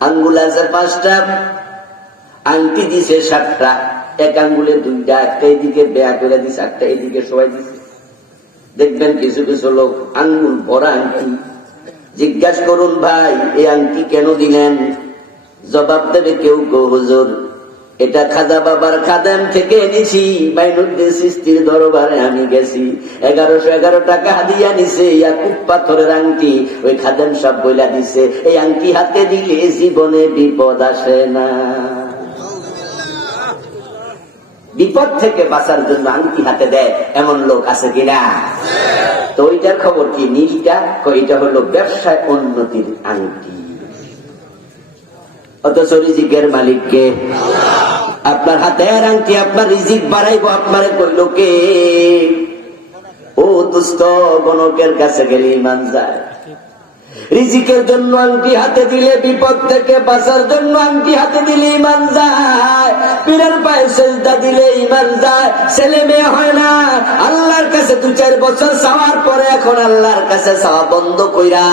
আঙ্গুল আছে 5টা, আংটি দিছে 7টা, এক আঙ্গুলে 2টা, একটা এদিকে বেয়া করে দিছে, একটা এদিকে সবাই দিছে। দেখবেন কিছু কিছু লোক আঙ্গুল ভরা আংটি। জিজ্ঞাসা করুন, ভাই এই আংটি কেন দিলেন? জবাব দেবে কেউ কেউ, হুজুর এটা খাজা বাবার খাদেম থেকে এনেছি, মাইনুদ্দিন চিশতির দরবারে আমি গেছি, 1111 টাকা হাদিয়া নিছে, ইয়াকুব পাথরের আংটি। ওই খাদেম সাহেব বইলা দিছে এই আংটি হাতে দিলে জীবনে বিপদ আসে না। বিপদ থেকে বাঁচার জন্য আংটি হাতে দেয় এমন লোক আছে কিনা? তো ওইটার খবর কি? নীলটা এটা হলো ব্যবসায় উন্নতির আংটি। অথচ রিজিকের মালিককে আপনার হাতের আংটি আপনার রিজিক বাড়াইবো আপনারে কইল কে? ও দুস্থ, গণকের কাছে গেলে ইমান যায়। রিজিকের জন্য আংটি হাতে দিলে, বিপদ থেকে বাঁচার জন্য আংটি হাতে দিলে ইমান যায়। পীরের পায়ে সেজদা দিলে ইমান যায়। ছেলে মেয়ে হয় না, আল্লাহর কাছে 2-4 বছর চাওয়ার পরে এখন আল্লাহর কাছে চাওয়া বন্ধ কইরা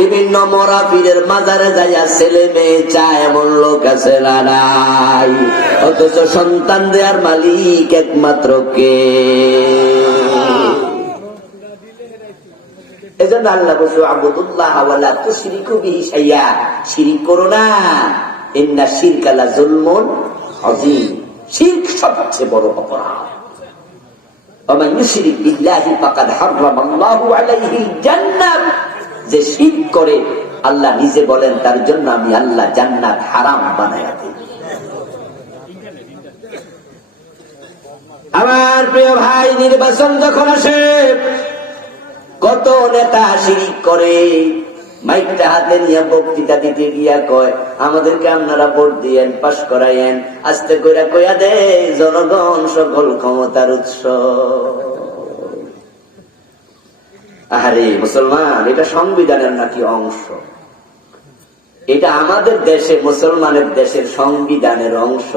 বিভিন্ন মরা পীরের মাজারে যাইয়া ছেলে মেয়ে চায়, এমন লোক আছে না নাই? অথচ সন্তান দেয়ার মালিক একমাত্র কে? এজন্য আল্লাহ বলছে আবুদুল্লাহ ওয়ালা তুশরিকু বিহি শাইয়া, শিরক করো না, ইন্না শিরকা লা যুলমুন আযীম, শিরক সবচেয়ে বড় অপরাধ। ওয়া মান ইউশরিক বিল্লাহি ফাকাদ হারামাল্লাহু আলাইহিল জান্নাহ, যে শিরক করে আল্লাহ নিজে বলেন তার জন্য আমি আল্লাহ জান্নাত হারাম বানায়া দেই। আমার প্রিয় ভাই, নির্বাচন যখন আসে কত নেতা শিরিক করে, মাইকটা হাতে নিয়ে বক্তৃতা দিতে গিয়া কয় আমাদেরকে আপনারা ভোট দিয়েন, পাশ করাইয়েন, আস্তে কইরা কইয়া দে জনগণ সকল ক্ষমতার উৎস। আরে মুসলমান, এটা সংবিধানের নাকি অংশ? এটা আমাদের দেশে মুসলমানের দেশের সংবিধানের অংশ।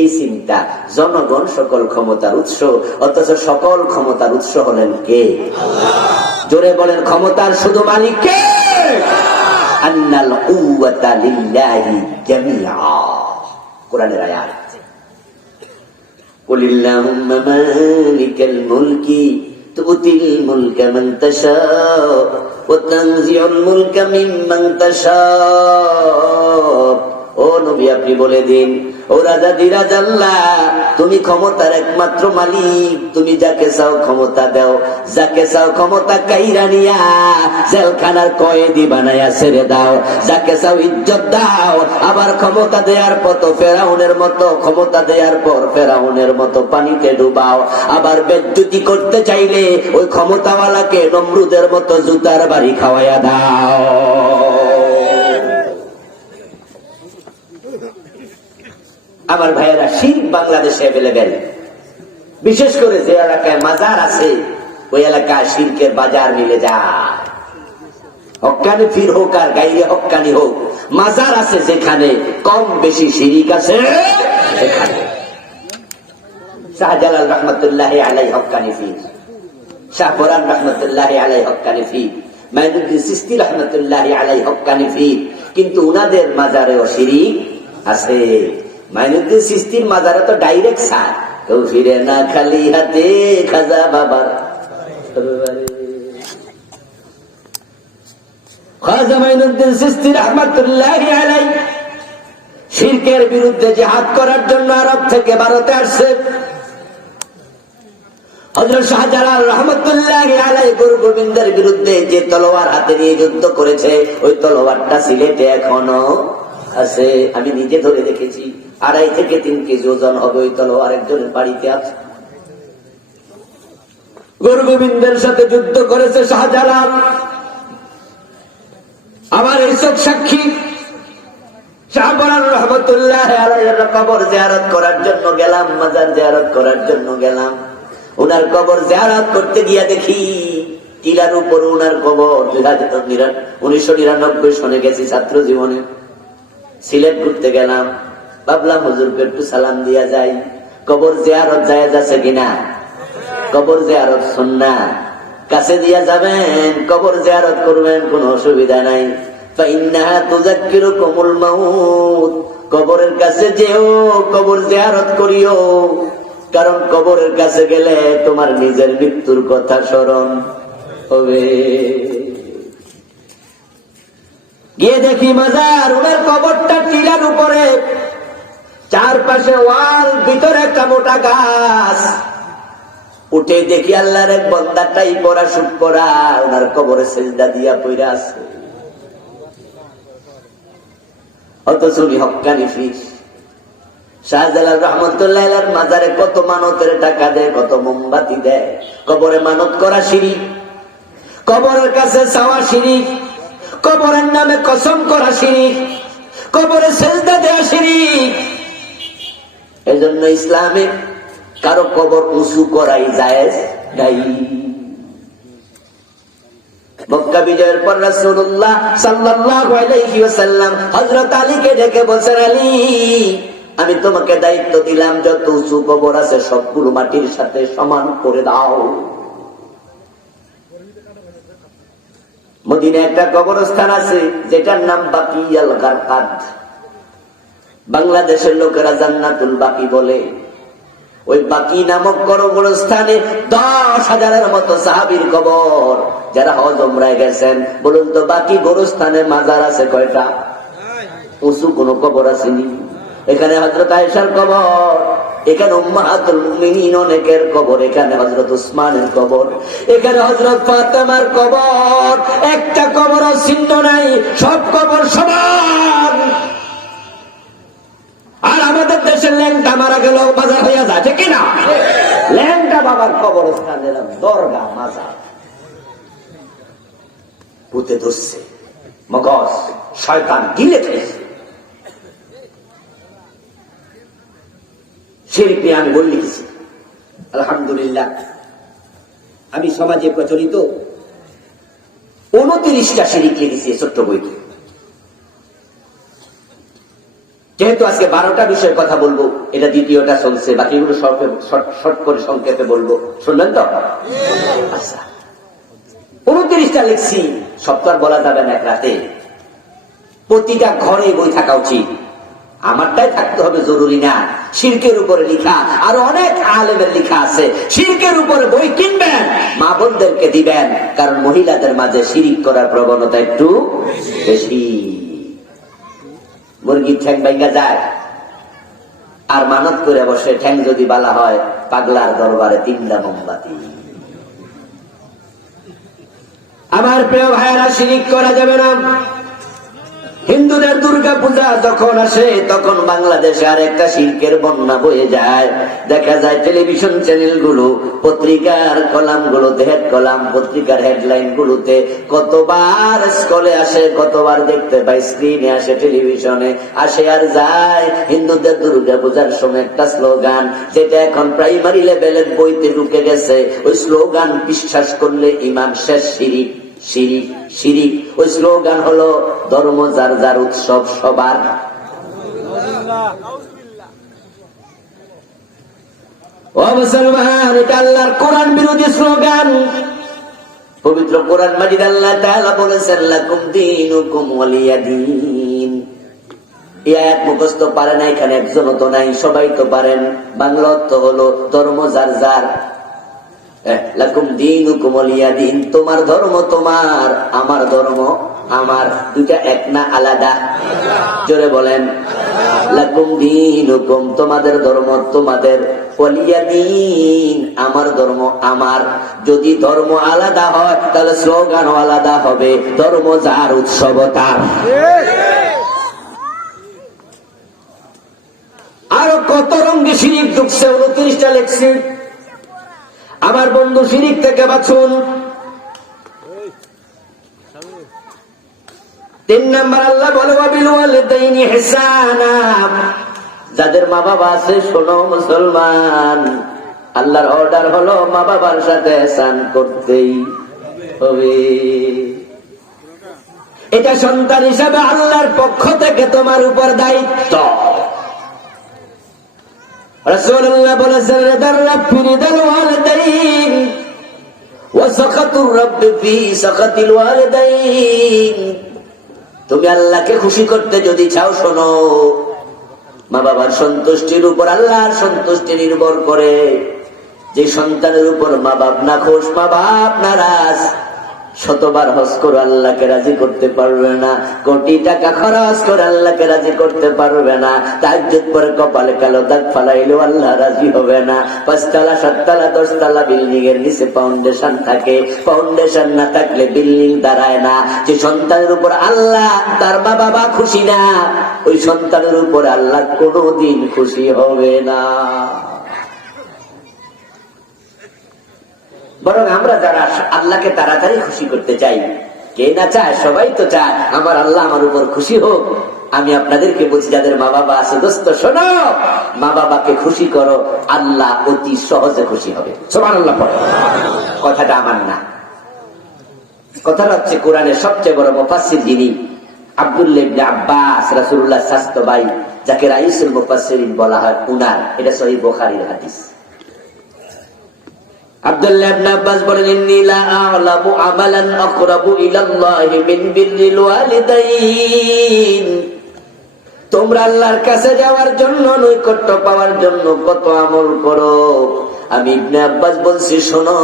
এই চিন্তা, জনগণ সকল ক্ষমতার উৎস, অথচ সকল ক্ষমতার উৎস হলেন কে? জোরে বলেন, ক্ষমতার শুধু মালিক কে? আন্নাল কুওয়াতা লিল্লাহি জামিআ, কোরআনের আয়াত। কুলিল্লাহুম্মা মালিকাল মুলকি তুতিল মুলকা মান তাশা ওয়া তানজিউল মুলকা মিম্মান তাশা। ও নবী, আপনি বলে দিন, ও রাজা দিরাজ আল্লাহ, তুমি ক্ষমতার একমাত্র মালিক, তুমি যাকে চাও ক্ষমতা দাও, যাকে চাও ক্ষমতা কাইরা নিয়া জেলখানার কয়েদি বানায়া ছেড়ে দাও, যাকে চাও ইজ্জত দাও, আবার ক্ষমতা দেওয়ার পর ফেরাউনের মতো, ক্ষমতা দেওয়ার পর ফেরাউনের মতো পানিতে ডুবাও, আবার বেজ্জতি করতে চাইলে ওই ক্ষমতাওয়ালাকে নমরুদের মতো জুতার বাড়ি খাওয়াইয়া দাও। আমার ভাইয়েরা, শিরক বাংলাদেশে অ্যাভেলেবেল। বিশেষ করে যে এলাকায় মাজার আছে ওই এলাকায় শিরকের বাজার মিলে যায়। হক্কানি পীর হোক আর গাইরে হক্কানি হোক, মাজার আছে যেখানে কম বেশি শিরক আছে সেখানে। শাহজালাল রহমতুল্লাহি আলাইহি হক্কানি পীর, শাহপুরান রহমতুল্লাহি আলাইহি হক্কানি পীর, মাইনুদ্দিন চিশতি রহমতুল্লাহি আলাইহি হক্কানি পীর, কিন্তু উনাদের মাজারেও শিরক আছে। মাইনুদ্দিন চিশতির মাজারে তো ডাইরেক্ট সার, কেউ ফিরে না খালি হাতে খাজা বাবার। খাজা মাইনুদ্দিন চিশতি রাহমাতুল্লাহি আলাইহি শিরকের বিরুদ্ধে জিহাদ করার জন্য আরব থেকে ভারতে আসছে। হযরত শাহজালাল রহমতুল্লাহি আলাইহি গুরু গোবিন্দের বিরুদ্ধে যে তলোয়ার হাতে নিয়ে যুদ্ধ করেছে, ওই তলোয়ারটা সিলেটে এখনো আছে। আমি নিজে ধরে দেখেছি, 2.5 থেকে 3 কেজি ওজন হবে ওই তলোয়ার, একজনের বাড়িতে আছে। গুরু গোবিন্দের সাথে যুদ্ধ করেছে শাহজালাল। আমার এই চোখ সাক্ষী। শাহপুরান রহমতুল্লাহি আলাইহির কবর জিয়ারত করার জন্য গেলাম, মাজার জিয়ারত করার জন্য গেলাম। উনার কবর জিয়ারত করতে গিয়া দেখি টিলার উপর উনার কবর। 1999 সনে গেছি ছাত্র জীবনে, সিলেট ঘুরতে গেলাম, ভাবলাম হুজুরকে একটু সালাম দিয়া যাই। কবর জিয়ারত জায়েজ আছে কিনা? কবর জিয়ারত সুন্নাহ, কাছে দিয়া যাবেন, কবর জিয়ারত করবেন, কোনো অসুবিধা নাই। ফাইন্নাহা তুযাক্কিরুকুমুল মাউত, কবরের কাছে যেও, কবর জিয়ারত করিও, কারণ কবরের কাছে গেলে তোমার নিজের মৃত্যুর কথা স্মরণ হবে। গিয়ে দেখি মাজার, ওনার কবরটা টিলার উপরে, চারপাশে ওয়াল, ভিতরে একটা মোটা গাছ। উঠে দেখি আল্লাহর এক বান্দা টাই পরা, শুট পরা, ওনার কবরে সিজদা দিয়া পইরা আছে। অথচ হক্কানি ফিস শাহজালাল রহমতুল্লাহ আলাইহির মাজারে কত মানতের টাকা দেয়, কত মোমবাতি দেয়। কবরে মানত করা শিরিক, কবরের কাছে চাওয়া শিরিক, কবরের নামে কসম করা শিরিক, কবরে সিজদা দেওয়া শিরিক। এজন্য ইসলামে কারো কবর উঁচু করাই জায়েজ নাই। মক্কা বিজয়ের পর রাসূলুল্লাহ সাল্লাল্লাহু আলাইহি ওয়াসাল্লাম হযরত আলীকে ডেকে বলছেন, আলী, আমি তোমাকে দায়িত্ব দিলাম, যত উঁচু কবর আছে সবগুলো মাটির সাথে সমান করে দাও। মদিনায় একটা কবরস্থান আছে যেটার নাম বাকিয়াল গারকাদ। বাংলাদেশের লোকেরা জান্নাতুল বাকি বলে। ওই বাকি নামক কবরস্থানে 10,000-এর মতো সাহাবীর কবর। যারা হজ উমরায় গেছেন, বলুন তো বাকি গোরস্থানে মাজার আছে কয়টা? উঁচু কোন কবর আসেনি। এখানে হযরত আয়েশার কবর, এখানে উম্মাহাতুল মুমিনিন অনেকের কবর, এখানে হযরত উসমানের কবর, এখানে হযরত ফাতেমার কবর। একটা কবরও ছিন্ন নাই, সব কবর সমান। আর আমাদের দেশের ল্যাংটা মারা গেল বাজার হইয়া যায়, ঠিক কিনা? ল্যাংটা বাবার কবরস্থান এলাম দরগা মাজার। পুঁতে ধরছে, মগজ শয়তান গিলে খেয়েছে। শিরক নিয়ে আমি বই লিখেছি, আলহামদুলিল্লাহ। আমি সমাজে প্রচলিত 29টা শিরক লিখেছি ছোট্ট বইটি। যেহেতু আজকে 12টা বিষয়ের কথা বলবো, এটা দ্বিতীয়টা চলছে, বাকিগুলো শর্ট করে সংক্ষেপে বলবো, শুনলেন তো? আচ্ছা, 29টা লিখছি, সব তো আর বলা যাবে না এক রাতে। প্রতিটা ঘরে বই থাকা উচিত, আমারটাই থাকতে হবে জরুরি না। শিরকের উপরে লিখা আর অনেক আলেমের লিখা আছে। শিরকের উপরে বই কিনবেন, মা বোনদেরকে দিবেন, কারণ মহিলাদের মাঝে শিরিক করার প্রবণতা একটু বেশি। মুরগির ঠ্যাং ভাঙা যায় আর মানত করে বসে, ঠ্যাং যদি বালা হয়, পাগলার দরবারে 3টা মোমবাতি। আমার প্রিয় ভাইয়েরা, শিরিক করা যাবে না। হিন্দুদের দুর্গা পূজা যখন আসে, তখন বাংলাদেশে আর একটা শিরকের বন্যা বয়ে যায়। দেখা যায় টেলিভিশন চ্যানেল গুলো, পত্রিকার কলাম গুলোতে, হেড কলাম, পত্রিকার হেডলাইন গুলোতে কতবার স্কলে আসে, কতবার দেখতে পাই, স্ক্রিনে আসে, টেলিভিশনে আসে আর যায়। হিন্দুদের দুর্গা পূজার সময় একটা স্লোগান, যেটা এখন প্রাইমারি লেভেলের বইতে ঢুকে গেছে। ওই স্লোগান বিশ্বাস করলে ইমান শেষ, শিরিক শিরিক শিরিক। ওই স্লোগান হলো, ধর্ম যার যার, উৎসব সবার। ও মুসলমান, এটা আল্লাহর কোরআন বিরোধী স্লোগান। পবিত্র কোরআন মাজিদ আল্লাহ তাআলা বলেছেন, লাকুম দীনুকুম ওয়ালিয়া দীন। এই আয়াত মুখস্থ পারে না এখানে একজনও তো নাই, সবাই তো পারেন। বাংলা অর্থ হলো, ধর্ম যার যার, লাকুম দীনুকুম ওয়ালিয়া দীন। তোমার ধর্ম তোমার, আমার ধর্ম আমার। দুইটা এক না আলাদা? জোরে বলেন, লাকুম দীনুকুম, তোমাদের ধর্ম তোমাদের, ওয়ালিয়া দীন, আমার ধর্ম আমার। যদি ধর্ম আলাদা হয়, তাহলে স্লোগান আলাদা হবে, ধর্ম যার, উৎসব তার। আরো কত রঙে শিরিক ঢুকছে, 29টা লেখছি। আমার বন্ধু, শিরিক থেকে বাঁচুন। 3 নাম্বার আল্লাহ বলে, ওয়াবিল ওয়ালিদাইনি ইহসানা। যাদের মা বাবা আছে, শোনো মুসলমান, আল্লাহর অর্ডার হলো মা বাবার সাথে ইহসান করতেই হবে। এটা সন্তান হিসাবে আল্লাহর পক্ষ থেকে তোমার উপর দায়িত্ব। রাসূলুল্লাহ বলেছেন, রিদার রাব্বি রিদাল ওয়ালিদাইন ওয়া সাখাতুর রাব্বি ফি সাখাতিল ওয়ালিদাইন। তুমি আল্লাহকে খুশি করতে যদি চাও, শোনো, মা বাবার সন্তুষ্টির উপর আল্লাহর সন্তুষ্টি নির্ভর করে। যে সন্তানের উপর মা বাপ না খুশ, মা বাপ নারাজ, শতবার হজ করে আল্লাহকে রাজি করতে পারবে না, কোটি টাকা খরচ করে আল্লাহকে রাজি করতে পারবে না, তাহাজ্জুদ পরে কপালে কালো দাগ ফালাইলেও আল্লাহ রাজি হবে না। 5 তলা 7 তলা 10 তলা বিল্ডিং এর নিচে ফাউন্ডেশন থাকে, ফাউন্ডেশন না থাকলে বিল্ডিং দাঁড়ায় না। যে সন্তানের উপর আল্লাহ তার মা বাবা খুশি না, ওই সন্তানের উপর আল্লাহ কোনোদিন খুশি হবে না। বরং আমরা যারা আল্লাহকে তাড়াতাড়ি খুশি করতে চাই, কে না চায়? সবাই তো চায় আমার আল্লাহ আমার উপর খুশি হোক। আমি আপনাদেরকে বলছি, যাদের মা বাবা আছে, দোস্ত শোনো, মা বাবাকে খুশি করো, আল্লাহ অতি সহজে খুশি হবে। সুবহানাল্লাহ পড়ো। কথাটা আমার না, কথাটা হচ্ছে কোরআনের সবচেয়ে বড় মুফাসসির যিনি, আব্দুল্লাহ ইবনে আব্বাস, রাসূলুল্লাহর স্বাস্থ্য ভাই, যাকে রাইসুল মুফাসসিরিন বলা হয়, উনার এটা সহিহ বুখারীর হাদিস। আব্দুল্লাহ ইবনে আব্বাস বলেন, ইন্নী লা আ'লামু আমালান আকরাবু ইলাল্লাহি মিন বিররিল ওয়ালিদাইন। তোমরা আল্লাহর কাছে যাওয়ার জন্য, নৈকট্য পাওয়ার জন্য কত আমল করো। আমি ইবনে আব্বাস বলছি, শোনো,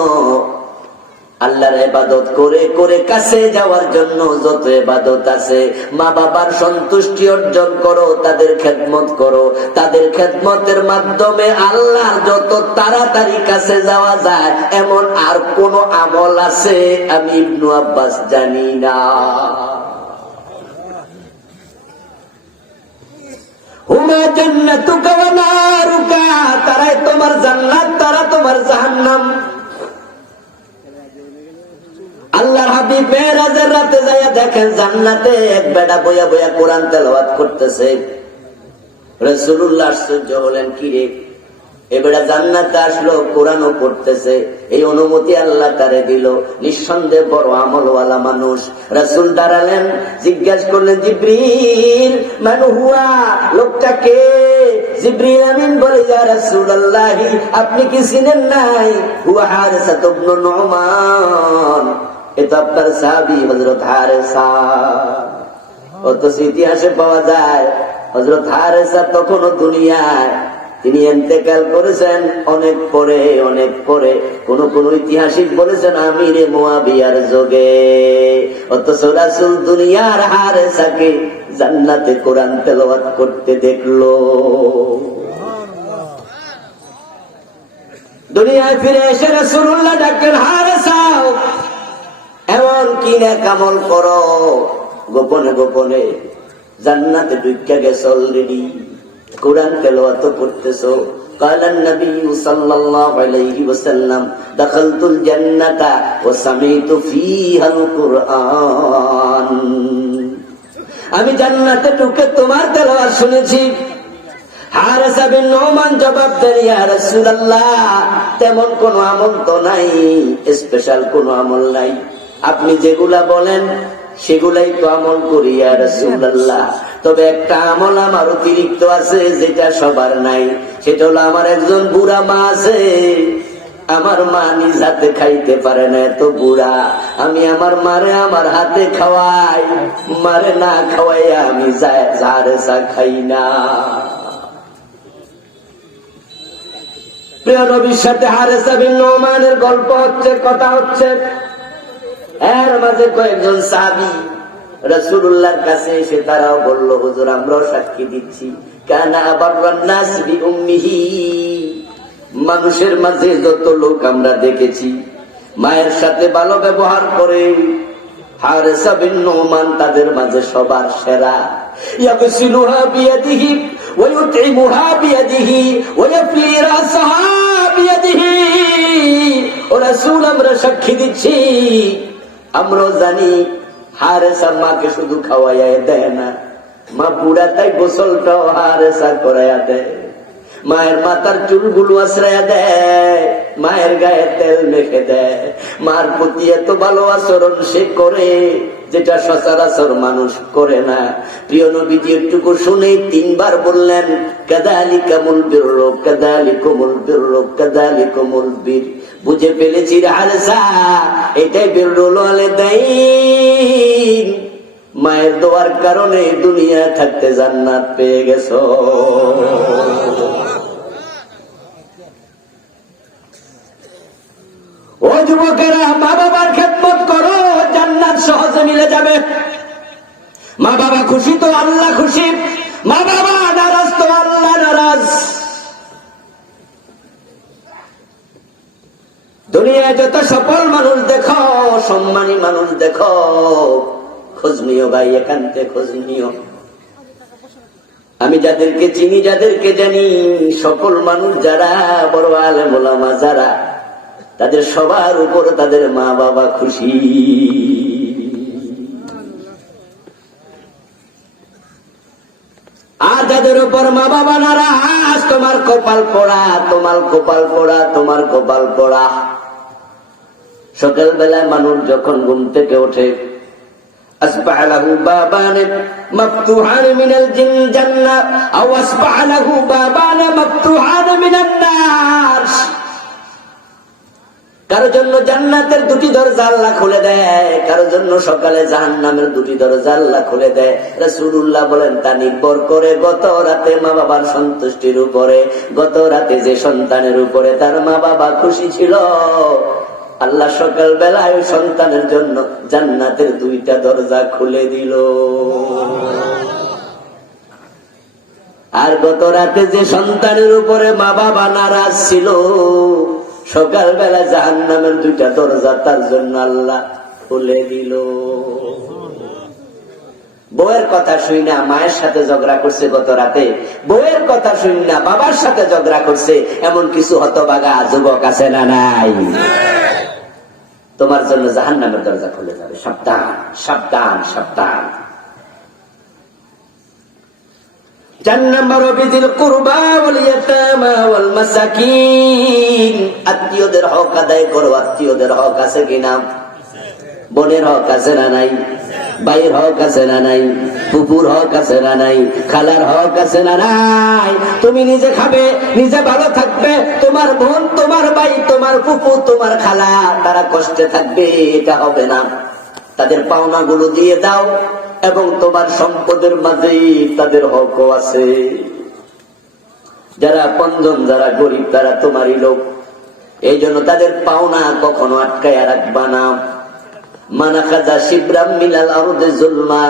আল্লাহর ইবাদত করে করে কাছে যাওয়ার জন্য যত ইবাদত আছে, মা বাবার সন্তুষ্টি অর্জন করো, তাদের খেদমত করো। তাদের খেদমতের মাধ্যমে আল্লাহর যত তাড়াতাড়ি কাছে যাওয়া যায়, এমন আর কোন আমল আছে আমি ইবনে আব্বাস জানি না। হুমা জান্নাতুকা ওয়া নারুকা, তারাই তোমার জান্নাত, তারা তোমার জাহান্নাম। আল্লাহর হাবিব মেরাজের রাতে যাইয়া দেখেন জান্নাতে এক বেটা বইয়া বইয়া কোরআন তেলাওয়াত করতেছে। রাসূলুল্লাহ আশ্চর্য হলেন, কি রে, এ বেটা জান্নাতে আসলো, কোরআনও পড়তেছে, এই অনুমতি আল্লাহ তারে দিল, নিঃসন্দেহে বড় আমলওয়ালা মানুষ। রাসূল দাঁড়ালেন, জিজ্ঞাসা করলেন, জিবরিল মান হুয়া, লোকটা কে? জিবরিল আমিন বলে, ইয়া রাসূলুল্লাহ, আপনি কি চিনেন নাই? হুয়া হারিসা ইবনে নুমান, এটা আপনার সাহাবী হযরত হারিসা। অথচ ইতিহাসে পাওয়া যায় হযরত হারিসা তখনও দুনিয়ায়, তিনি ইন্তেকাল করেছেন অনেক পরে, অনেক পরে। কোন কোন ঐতিহাসিক বলেছেন আমিরে মুয়াবিয়ার যুগে। অথচ রাসূল দুনিয়ার হারিসাকে জান্নাতে কোরআন তেলাওয়াত করতে দেখলো। দুনিয়ায় ফিরে এসে রাসূলুল্লাহ ডাকলেন, হারিসা, এমন কি নেক আমল করো, গোপনে গোপনে জান্নাতে ঢুকে গেছ অলরেডি, কোরআন তেলাওয়াত করতেছো। قال النبي صلى الله عليه وسلم دخلت الجنة وسمعت فيها القرآن, আমি জান্নাতে ঢুকে তোমার তেলাওয়াত শুনেছি। হারিসা বিন নুমান জবাব দেন, ইয়া রাসূলুল্লাহ, তেমন কোন আমল তো নাই, স্পেশাল কোন আমল নাই, আপনি যেগুলা বলেন সেগুলাই তো আমল করি ইয়া রাসূলুল্লাহ। তবে একটা আমল আমার অতিরিক্ত আছে, যেটা সবার নাই, সেটা হলো আমার একজন বুড়া মা আছে। আমার মা নিজ হাতে খাইতে পারে না, এত বুড়া। আমি আমার মারে আমার হাতে খাওয়াই, মারে না খাওয়াই আমি হারিসা খাই না। প্রিয় নবীর সাথে হারিসা বিন নুমানের গল্প হচ্ছে, কথা হচ্ছে। এর মাঝে কয়েকজন সাহাবী রাসূলুল্লাহর কাছে এসে তারাও বলল, হুজুর আমরাও সাক্ষী দিচ্ছি, কানা আবাররান নাস বি উম্মিহি, মানুষের মাঝে যত লোক আমরা দেখেছি মায়ের সাথে ভালো ব্যবহার করে, হারিসা বিন নুমান তাদের মাঝে সবার সেরা। ইয়াগসিলুহা বিয়াদিহি ওয়া ইউতঈমুহা বিয়াদিহি ওয়া ইয়াফলি রাসাহা বিয়াদিহি। ও রাসূল, আমরা সাক্ষী দিচ্ছি, আমরাও জানি হারিসা মাকে শুধু খাওয়াইয়া দেয় না, মা বুড়া তাই গোসলটাও হারিসা করাইয়া দেয়, মায়ের মাথার চুলগুলো আশ্রয়া দেয়, মায়ের গায়ে তেল মেখে দেয়, মার প্রতি এত ভালো আচরণ সে করে যেটা সচরাচর মানুষ করে না। প্রিয় নবীজি একটুকু শুনে 3 বার বললেন, কাযালিকামুল বিররু কাযালিকুমুল বিররু কাযালিকুমুল বির। বুঝে ফেলেছি হারিসা, এটাই বিররুল ওয়ালিদাইন, মায়ের দোয়ার কারণে দুনিয়া থাকতে জান্নাত পেয়ে গেছো। ও যুবকেরা, মা বাবার খেদমত করো, জান্নাত সহজে মিলে যাবে। মা বাবা খুশি তো আল্লাহ খুশি, মা বাবা নারাজ তো আল্লাহ নারাজ। দুনিয়ায় যত সফল মানুষ দেখো, সম্মানী মানুষ দেখো, খোঁজ নিও ভাই, একান্তে খোঁজ নিও। আমি যাদেরকে চিনি, যাদেরকে জানি, সকল মানুষ যারা বড় আলেম ওলামা যারা, তাদের সবার উপর তাদের মা বাবা খুশি। আর যাদের উপর মা বাবা নারাজ, তোমার কপাল পোড়া, তোমার কপাল পোড়া, তোমার কপাল পোড়া। সকালবেলায় মানুষ যখন ঘুম থেকে ওঠে, أصبح له بابان مفتوحان من الجنة أو أصبح له بابان مفتوحان من النار। কারো জন্য জান্নাতের দুটি দরজা আল্লাহ খুলে দেয়, কারো জন্য সকালে জাহান্নামের দুটি দরজা আল্লাহ খুলে দেয়। রাসূলুল্লাহ বলেন, তা নির্ভর করে গত রাতে মা বাবার সন্তুষ্টির উপরে। গত রাতে যে সন্তানের উপরে তার মা বাবা খুশি ছিল, আল্লাহ সকাল বেলায় ওই সন্তানের জন্য জান্নাতের দুইটা দরজা খুলে দিল। আর গত রাতে যে সন্তানের উপরে মা বাবা নারাজ ছিল, সকাল বেলা জাহান্নামের দুইটা দরজা তার জন্য আল্লাহ খুলে দিল। বউয়ের কথা শুই না মায়ের সাথে ঝগড়া করছে গত রাতে, বউয়ের কথা শুই না বাবার সাথে ঝগড়া করছে, এমন কিছু হতভাগা যুবক আছে না নাই? তোমার জন্য জাহান্নামের দরজা খুলে যাবে। সাবধান, সাবধান, সাবধান। 4 নম্বর, বিজিল কুরবা ওয়াল ইয়াতামা ওয়াল মাসাকিন। আত্মীয়দের হক আদায় করো। আত্মীয়দের হক আছে কিনা? বোনের হক আছে না নাই? ভাইয়ের হক আছে না নাই? ফুপুর হক আছে না নাই? খালার হক আছে না নাই? তুমি নিজে খাবে, নিজে ভালো থাকবে, তোমার বোন, তোমার ভাই, তোমার ফুপু, তোমার খালা তারা কষ্টে থাকবে, এটা হবে না। তাদের পাওনা গুলো দিয়ে দাও, এবং তোমার সম্পদের মাঝে তাদের হকও আছে। যারা পঞ্জন, যারা গরিব, তারা তোমারই লোক, এই জন্য তাদের পাওনা কখনো আটকায় রাখবা না। মান আখাযা শিবরাম মিনাল আরদি যুলমা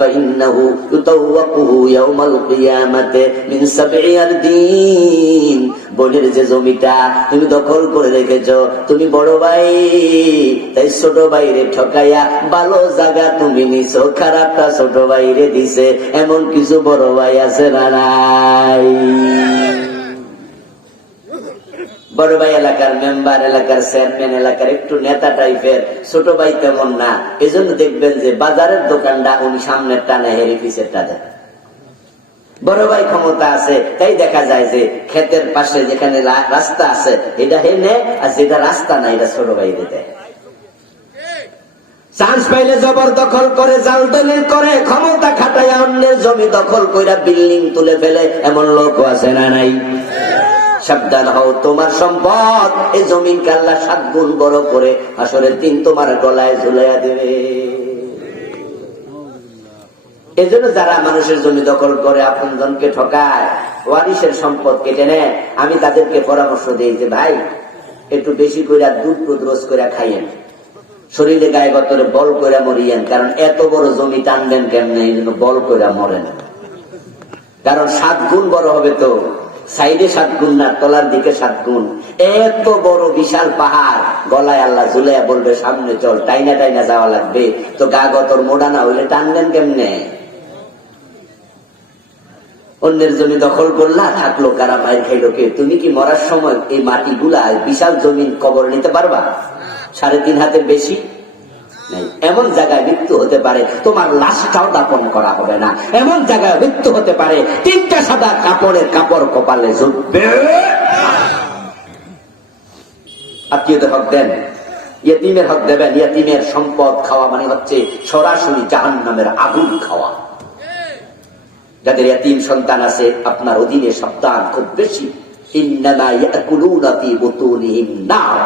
ফাইন্নাহু ইউতাওয়াকুহু ইয়াওমাল কিয়ামাতি মিন 7 আরদিন। বোনের যে জমিটা তুমি দখল করে রেখেছো, তুমি বড় ভাই তাই ছোট ভাইরে ঠকাইয়া ভালো জায়গা তুমি নিছো, খারাপটা ছোট ভাইরে দিছে, এমন কিছু বড় ভাই আছে না নাই? বড় ভাই এলাকার মেম্বার, এলাকার চেয়ারম্যান, এলাকার একটু নেতা টাইপের, ছোট ভাই তেমন না। এই জন্য দেখবেন যে বাজারের দোকানটা উনি সামনের টানে হেরে পিছের টানে। বড় ভাই ক্ষমতা আছে তাই দেখা যায় যে ক্ষেতের পাশে যেখানে রাস্তা আছে এটা হে নেয়, আর যেটা রাস্তা না এটা ছোট ভাই দিতে। চান্স পাইলে জবরদখল করে, জাল দলিল করে, ক্ষমতা খাটাইয়া অন্যের জমি দখল কইরা বিল্ডিং তুলে ফেলে, এমন লোক আছে না নাই? সাবধান হও, তোমার সম্পদ এই জমিনকে আল্লাহ 7 গুণ বড় করে হাসরের দিন তোমার গলায় ঝুলাইয়া দেবে। এই জন্য যারা মানুষের জমি দখল করে, আপনজনকে ঠকায়, ওয়ারিসের সম্পদ কেটে নেয়, আমি তাদেরকে পরামর্শ দিই যে ভাই একটু বেশি করে দুধ রোজ করে খাইয়েন, শরীরে গায়ে গতরে বল করে মরিয়েন, কারণ এত বড় জমি টানবেন কেমনে, এই জন্য বল করে মরেন। কারণ 7 গুণ বড় হবে তো, সাইডে 7 গুণ না, তলার দিকে 7 গুণ। এত বড় বিশাল পাহাড় গলায় আল্লাহ ঝুলাইয়া বলবে সামনে চল, টাইনা টাইনা যাওয়া লাগবে, তো গা গতর মোড়া না হইলে টানবেন কেমনে? অন্যের জমি দখল করলা, থাকলো কারা, মায়ের খাইলো কে? তুমি কি মরার সময় এই মাটিগুলা, বিশাল জমিন কবর নিতে পারবা? 3.5 হাতের বেশি নাই। এমন জায়গায় মৃত্যু হতে পারে তোমার লাশটাও দাপন করা হবে না, এমন জায়গায় মৃত্যু হতে পারে 3টা সাদা কাপড়ের কাপড় কপালে জুটবে। আত্মীয়দের হক দেন, ইয়েতিমের হক দেবেন। ইয়েতিমের সম্পদ খাওয়া মানে হচ্ছে সরাসরি জাহান্নামের আগুন খাওয়া। যাদের ইয়েতিম সন্তান আছে আপনার অধীনে সাবধান, খুব বেশি। ইন্নামা ইয়াকুলুনা ফি বুতুনিহিম নার,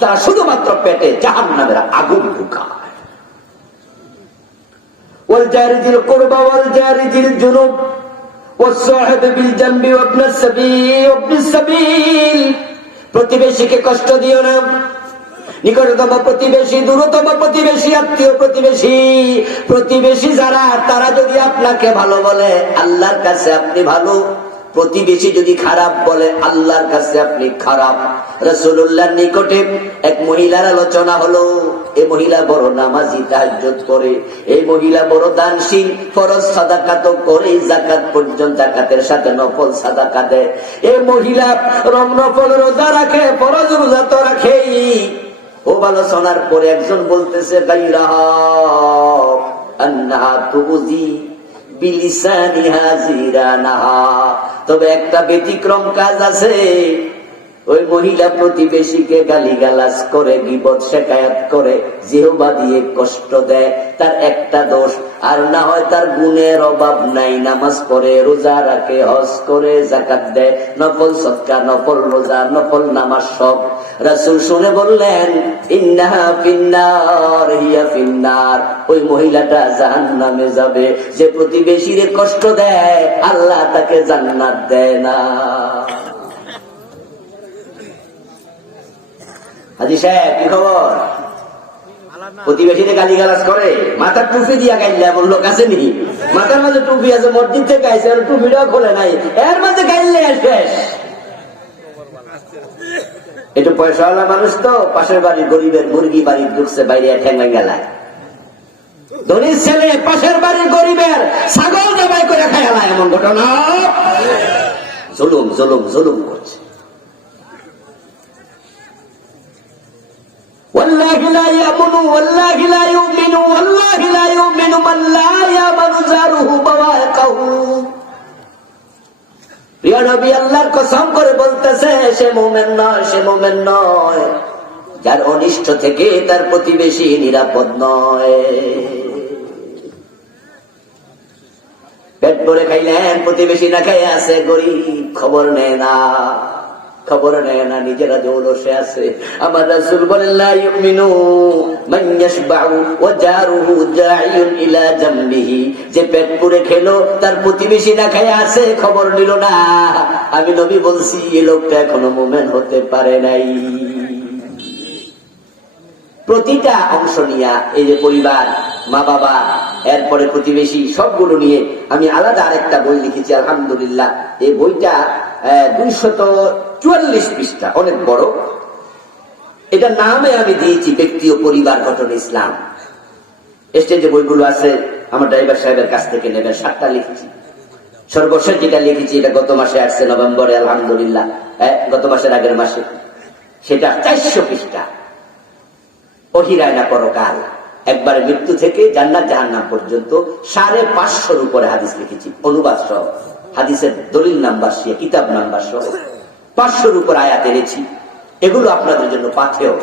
তারা শুধুমাত্র পেটে জাহান্নামের আগুন ঢুকায়। والجار ذي القربى والجار ذي الجنوب والصاحب بالجنب وابن السبيل প্রতিবেশীকে কষ্ট দিও না, নিকটতম প্রতিবেশী, দূরতম প্রতিবেশী, আত্মীয় প্রতিবেশী, প্রতিবেশী যারা তারা যদি আপনাকে ভালো বলে আল্লাহর কাছে আপনি ভালো, প্রতিবেশী যদি খারাপ বলে আল্লাহর কাছে আপনি খারাপ। রাসূলুল্লাহর নিকটে এক মহিলার আলোচনা হলো। এই মহিলা বড় নামাজি, তাহাজ্জুদ করে, এই মহিলা বড় দানশীল, ফরজ সাদাকা তো করে, যাকাত পর্যন্ত, যাকাতের সাথে নফল সাদাকা দেয়। এই মহিলা নফল রোজা রাখে, ফরজ রোজা তো রাখেই। ও আলোচনার পরে একজন বলতেছে গায়রাহা আন্নাহা তুজি বিলিসানিহা জিরানাহা, তবে একটা ব্যতিক্রম কাজ আছে। ওই মহিলা প্রতিবেশীকে গালিগালাজ করে, গীবত শেকায়াত করে, জিহ্বা দিয়ে কষ্ট দেয়। তার একটা দোষ, আর না হয় তার গুণের অভাব নাই, নামাজ পড়ে, রোজা রাখে, হজ করে, যাকাত দেয়, নফল সদকা, নফল রোজা, নফল নামাজ সব। রাসূল শুনে বললেন ইন্নাহা ফিন্নার, হিয়া ফিন্নার, ওই মহিলাটা জাহান্নামে যাবে। যে প্রতিবেশীরে কষ্ট দেয় আল্লাহ তাকে জান্নাত দেয় না। হাজী সাহেব কি খবর? প্রতিবেশীতে গালিগালাজ করে, মাথার টুপি দিয়া গাইলে এমন লোক আছে নি? মাথার মাঝে টুপি আছে, মসজিদ থেকে আইসে, টুপিটাও খোলে নাই, এর মাঝে গাইলে শেষ। একটু পয়সাওয়ালা মানুষ তো, পাশের বাড়ির গরিবের মুরগি বাড়ির ঢুকছে, বাইরে ঠেঙ্গা গেলায়। ধনীর ছেলে পাশের বাড়ির গরিবের ছাগল জবাই করে খাইলা, এমন ঘটনা। জুলুম জুলুম জুলুম করছে। والله لا يأمن والله لا يؤمن والله لا يؤمن من لا يأمن جاره بوائقه। প্রিয় নবী আল্লাহর কসম করে বলতেছে, সে মুমিন নয়, সে মুমিন নয় যার অনিষ্ট থেকে তার প্রতিবেশী নিরাপদ নয়। পেট ভরে খাইলেন, প্রতিবেশী না খাই আছে, গরিব, খবর নেয় না, খবর নেয় না, নিজেরা জৌলসে আছে। আমার রাসূল বলেন লা ইউমিনু মান ইয়াশবাউ ওয়া জারুহু জাইউন ইলা জামবিহি, যে পেট পুরে খেলো তার প্রতিবেশী না খায় আছে, খবর নিল না। আমি নবী বলছি এই লোকটা এখনো মুমিন হতে পারে নাই। প্রতিটা অংশ নিয়ে, এই যে পরিবার, মা বাবা, এরপরে প্রতিবেশী, সবগুলো নিয়ে আমি আলাদা আরেকটা বই লিখেছি আলহামদুলিল্লাহ। এই বইটা 244 পৃষ্ঠা, অনেক বড়। এটা নামে আমি দিয়েছি ব্যক্তি ও পরিবার গঠন ইসলাম। স্টেজে বইগুলো আছে, আমার ড্রাইভার সাহেবের কাছ থেকে নেবেন। 7টা লিখেছি। সর্বশেষ যেটা লিখেছি এটা গত মাসে আসছে নভেম্বরে, আলহামদুলিল্লাহ, গত মাসের আগের মাসে। সেটা 400 পৃষ্ঠা। অহিরায়না পরকাল, একবারে মৃত্যু থেকে জান্নাত জাহান্নাম পর্যন্ত 550 উপরে হাদিস লিখেছি, অনুবাদ সহ, হাদিসের দলিল নাম্বার সহ, কিতাব নাম্বার সহ 500 উপর আয়াত এনেছি। এগুলো আপনাদের জন্য পাথেয়।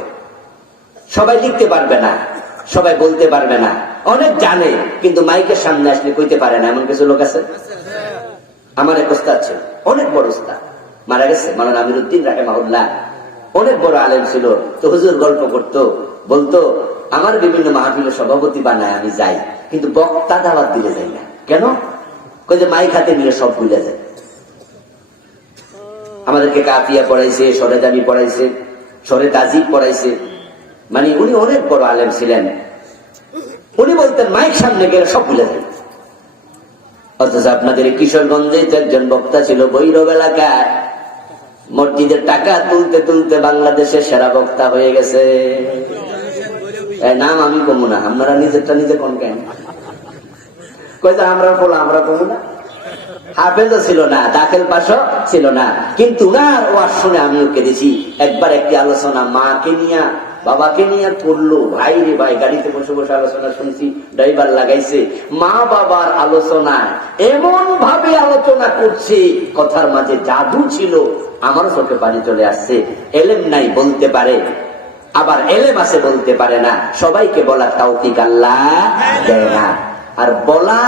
সবাই লিখতে পারবে না, সবাই বলতে পারবে না, অনেক জানে কিন্তু মাইকের সামনে আসলে কইতে পারে না, এমন কিছু লোক আছে। আমার এক ওস্তাদ ছিল, অনেক বড় ওস্তাদ, মারা গেছে, মাওলানা আমিরউদ্দিন রাহিমাহুল্লাহ, অনেক বড় আলেম ছিল। তো হুজুর গল্প করতো, বলতো আমার বিভিন্ন মাহফিলে সভাপতি বানায় আমি যাই, কিন্তু বক্তা দাওয়াত দিলে যাই না। কেন? কই যে মাইক হাতে নিয়ে সব ভুলে যায়। আমাদেরকে কাফিয়া পড়াইছে, সরে দাবি পড়াইছে, সরে তাজিব পড়াইছে। মানে উনি অনেক বড় আলেম ছিলেন। উনি বলতেন মাইক সামনে গেলে সব ভুলে যায়। অথচ আপনাদের কিশোরগঞ্জে একজন বক্তা ছিল ভৈরব এলাকায়, মসজিদের টাকা তুলতে তুলতে বাংলাদেশের সেরা বক্তা হয়ে গেছে। নাম আমি কমু না, আপনারা নিজেরটা নিজে কোন কেন কই যে আমরা বলো, আমরা কমু না। হাফেজও ছিল না, দাখিল পাশও ছিল না, কিন্তু উনার ওয়াজ শুনে আমিও কেঁদেছি। একবার একটি আলোচনা মাকে নিয়ে বাবাকে নিয়ে করলো, ভাই রে ভাই, গাড়িতে বসে বসে আলোচনা শুনছি, ড্রাইভার লাগাইছে, মা বাবার আলোচনা এমন ভাবে আলোচনা করছে, কথার মাঝে জাদু ছিল। আমারও চোখে পানি চলে আসছে। এলেম নাই বলতে পারে, আবার এলেম আছে বলতে পারে না। সবাইকে বলার তৌফিক আল্লাহ দেয় না। আর বলা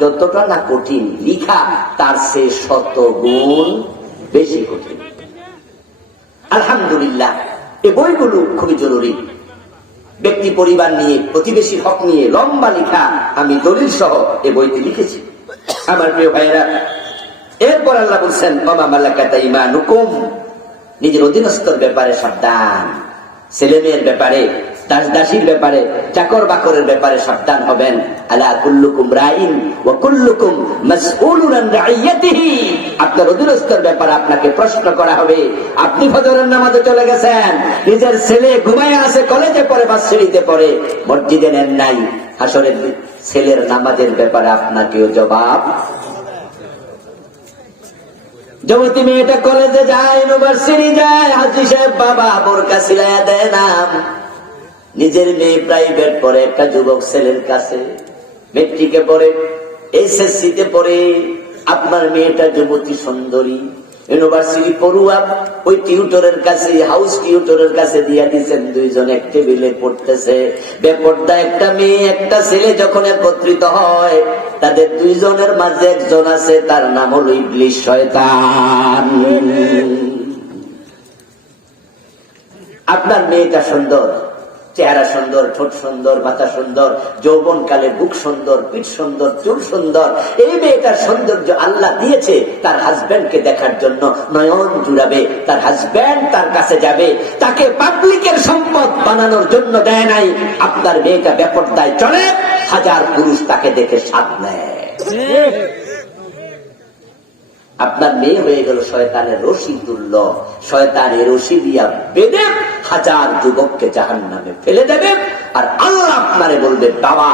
যতটা না কঠিন, লিখা তার চেয়ে 100 গুণ বেশি কঠিন। আলহামদুলিল্লাহ, এই বইগুলো খুবই জরুরি। ব্যক্তি পরিবার নিয়ে, প্রতিবেশীর হক নিয়ে লম্বা লেখা আমি দলিল সহ এ বইতে লিখেছি। আমার প্রিয় ভাইয়েরা, এরপর আল্লাহ বলছেন ওমা মালাকাত আইমানুকুম, নিজের অধীনস্থর ব্যাপারে সাবধান, ছেলে মেয়ের ব্যাপারে, দাস দাসীর ব্যাপারে, চাকর বাকরের ব্যাপারে সাবধান হবেন। আলা কুল্লুকুম রাইন ওয়া কুল্লুকুম মাসউলুন আন রাইয়াতিহি, আপনার অধীনস্থর ব্যাপারে আপনাকে প্রশ্ন করা হবে। আপনি ফজরের নামাজে চলে গেছেন, নিজের ছেলে ঘুমায় আছে, কলেজে পড়ে, ভার্সিটিতে পড়ে, মসজিদে নেন নাই, হাসরের ছেলের নামাজের ব্যাপারে আপনাকেও জবাব। যুবতী মেয়েটা কলেজে যায়, ইউনিভার্সিটি যায়, হাজী সাহেব বাবা বোরকা সিলাইয়া দেয় না, নিজের মেয়ে প্রাইভেট পড়ে একটা যুবক ছেলের কাছে, মেট্রিকে পড়ে, এসএসসিতে পড়ে। আপনার মেয়েটা যুবতী সুন্দরী, ইউনিভার্সিটি পড়ুয়া, ওই টিউটরের কাছে, হাউস টিউটরের কাছে দিয়া দিচ্ছেন, দুইজন এক টেবিলে পড়তেছে। বেপর্দা একটা মেয়ে একটা ছেলে যখন একত্রিত হয়, তাদের দুইজনের মাঝে একজন আছে, তার নাম হলো ইবলিস, শয়তান। আপনার মেয়েটা সুন্দর, চেহারা সুন্দর, ঠোঁট সুন্দর, মাথা সুন্দর, যৌবন কালে বুক সুন্দর, পিঠ সুন্দর, চুল সুন্দর। এই মেয়েটার সৌন্দর্য আল্লাহ দিয়েছে তার হাজব্যান্ডকে দেখার জন্য, নয়ন জুড়াবে, তার হাজব্যান্ড তার কাছে যাবে, তাকে পাবলিকের সম্পদ বানানোর জন্য দেয় নাই। আপনার মেয়েটা বেপরদায় চলে, হাজার পুরুষ তাকে দেখে স্বাদ নেয়। আপনার মেয়ে হয়ে গেল শয়তানের রশি তুল্য, শয়তানের রশি দিয়া বেঁধে হাজার যুবককে জাহান্নামে ফেলে দেবে। আর আল্লাহ আপনারে বলবে, বাবা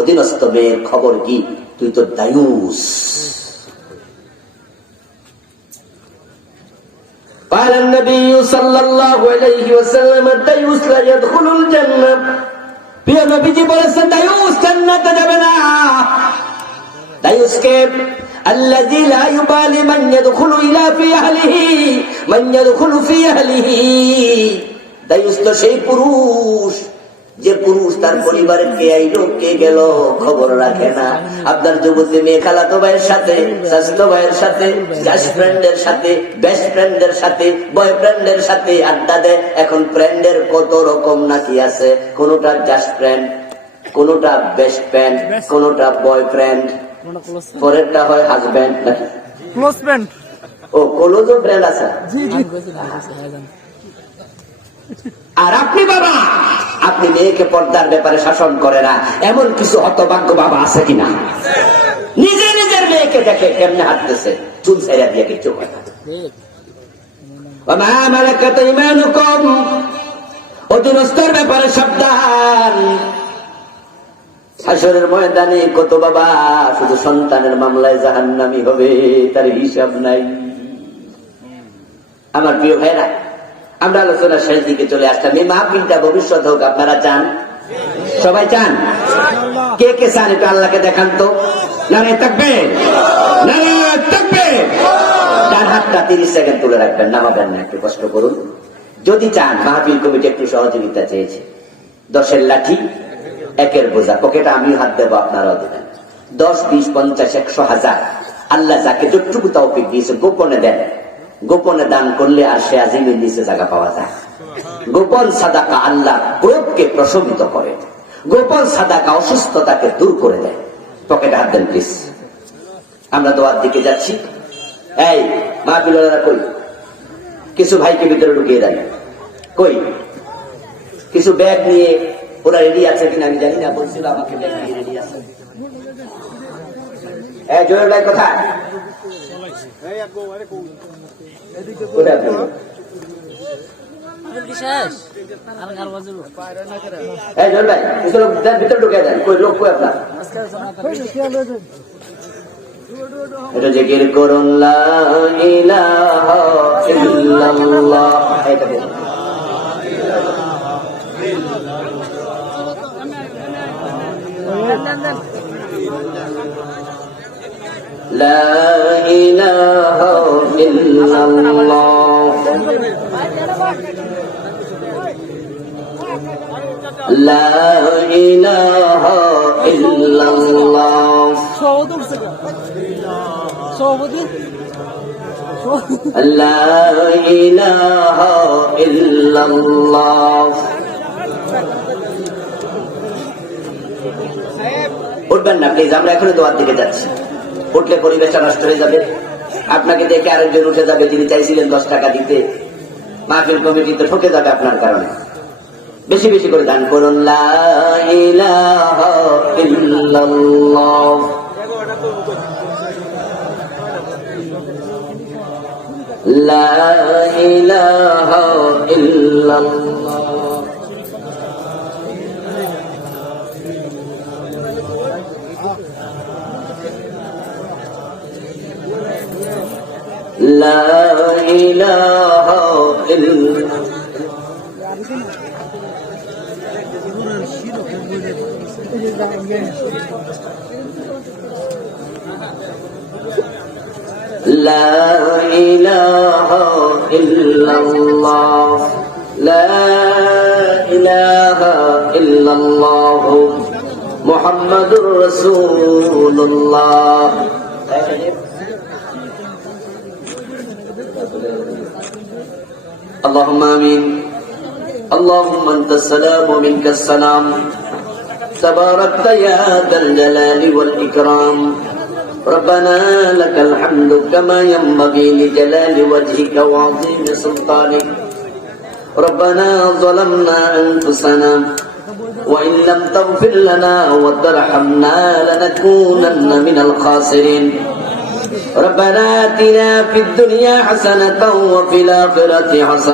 অধীনস্থ মেয়ের খবর কি, তুই তো দায়ুস। قال النبي صلى الله عليه وسلم الديوس لا يدخل الجنة, প্রিয় নবীজি বলেছেন দায়ুস জান্নাতে যাবে না। দায়ুসকে الذي لا يبالي من يدخل إلى في أهله من يدخل في أهله, দায়ুস তো সেই পুরুষ যে পুরুষ তার পরিবারে কে আইলো কে গেল খবর রাখে না। আপনার যুবতী মেয়ে খালাতো ভাইয়ের সাথে, স্বাস্থ্য ভাইয়ের সাথে, জাস্ট ফ্রেন্ডের সাথে, বেস্ট ফ্রেন্ডের সাথে, বয়ফ্রেন্ডের সাথে আড্ডা দেয়। এখন ফ্রেন্ডের কত রকম নাকি আছে, কোনটা জাস্ট ফ্রেন্ড, কোনটা বেস্ট ফ্রেন্ড, কোনটা বয়ফ্রেন্ড, পরেরটা হয় হাজব্যান্ড নাকি ক্লোজ ফ্রেন্ড। ও ক্লোজ ফ্রেন্ড আছে। আর আপনি বাবা, আপনি মেয়েকে পর্দার ব্যাপারে শাসন করে না, এমন কিছু হতভাগ্য বাবা আছে কিনা? নিজে নিজের মেয়েকে দেখে কেমনে হাঁটতেছে, চুল ছেড়ে দিয়ে কিছু হয় না। অধীনস্থর ব্যাপারে সাবধান। হাসরের ময়দানে কত বাবা শুধু সন্তানের মামলায় জাহান্নামী হবে, তার হিসাব নাই। আমার প্রিয় ভাইরা, আমরা আলোচনার শেষ দিকে চলে আসলাম। এই মাহফিলটা ভবিষ্যৎ হোক, আপনারা চান? সবাই চান? কে কে চান একটু আল্লাহকে দেখান তো। নারে তাকবীর, নারে তাকবীর। ডান হাতটা 30 সেকেন্ড তুলে রাখবেন, নামাবেন না, একটু কষ্ট করুন। যদি চান, মাহফিল কমিটি একটু সহযোগিতা চেয়েছে। 10-এর লাঠি, 1-এর বোঝা, পকেটে আমিও হাত দেবো, আপনারাও দেবেন। 10, 20, 50, 100, 1000, আল্লাহ যাকে যতটুকু তৌফিক দিয়েছে গোপনে দেন। গোপনে দান করলে আর সে আজিমের নিচে জায়গা পাওয়া যায়। গোপন সাদাকা আল্লাহ ক্রোধকে প্রশমিত করে, গোপন সাদাকা অসুস্থতাকে দূর করে দেয়। পকেটে হাত দেন প্লিজ। আমরা দোয়ার দিকে যাচ্ছি। এই মাহফিলওয়ালারা কই? কিছু ভাইকে ভিতরে ঢুকিয়ে দেন। কই কিছু ব্যাগ নিয়ে, ওরা রেডি আছে কিনা আমি জানি না, বলছিল আমাকে ব্যাগ নিয়ে রেডি আছে। জোরের ভাই কোথায়? ভিতরে ঢুকে দেন। কই লোক, কই আপনার? এটা জিকির করুন, লা ইলাহা ইল্লাল্লাহ। لا إله إلا الله لا إله إلا الله لا إله إلا الله উঠবেন না প্লিজ, আমরা এখনই দোয়ার দিকে যাচ্ছি। উঠলে পরিবেশটা নষ্ট হয়ে যাবে। আপনাকে দেখে আরেকজন উঠে যাবে, তিনি চাইছিলেন 10 টাকা দিতে, মাহফিল কমিটিতে ঠকে যাবে আপনার কারণে। বেশি বেশি করে দান করুন। লা ইলাহা ইল্লাল্লাহ, লা ইলাহা ইল্লাল্লাহ, লা ইলাহা ইল্লাল্লাহ, لا إله إلا الله، لا إله إلا الله محمد رسول الله. اللهم آمين. اللهم أنت السلام ومنك السلام، تباركت يا ذا الجلال والإكرام. ربنا لك الحمد كما ينبغي لجلال وجهك وعظيم سلطانك. ربنا ظلمنا أنفسنا وإن لم تغفر لنا وترحمنا لنكونن من الخاسرين. ربنا آتنا في الدنيا حسنة وفي الآخرة حسنة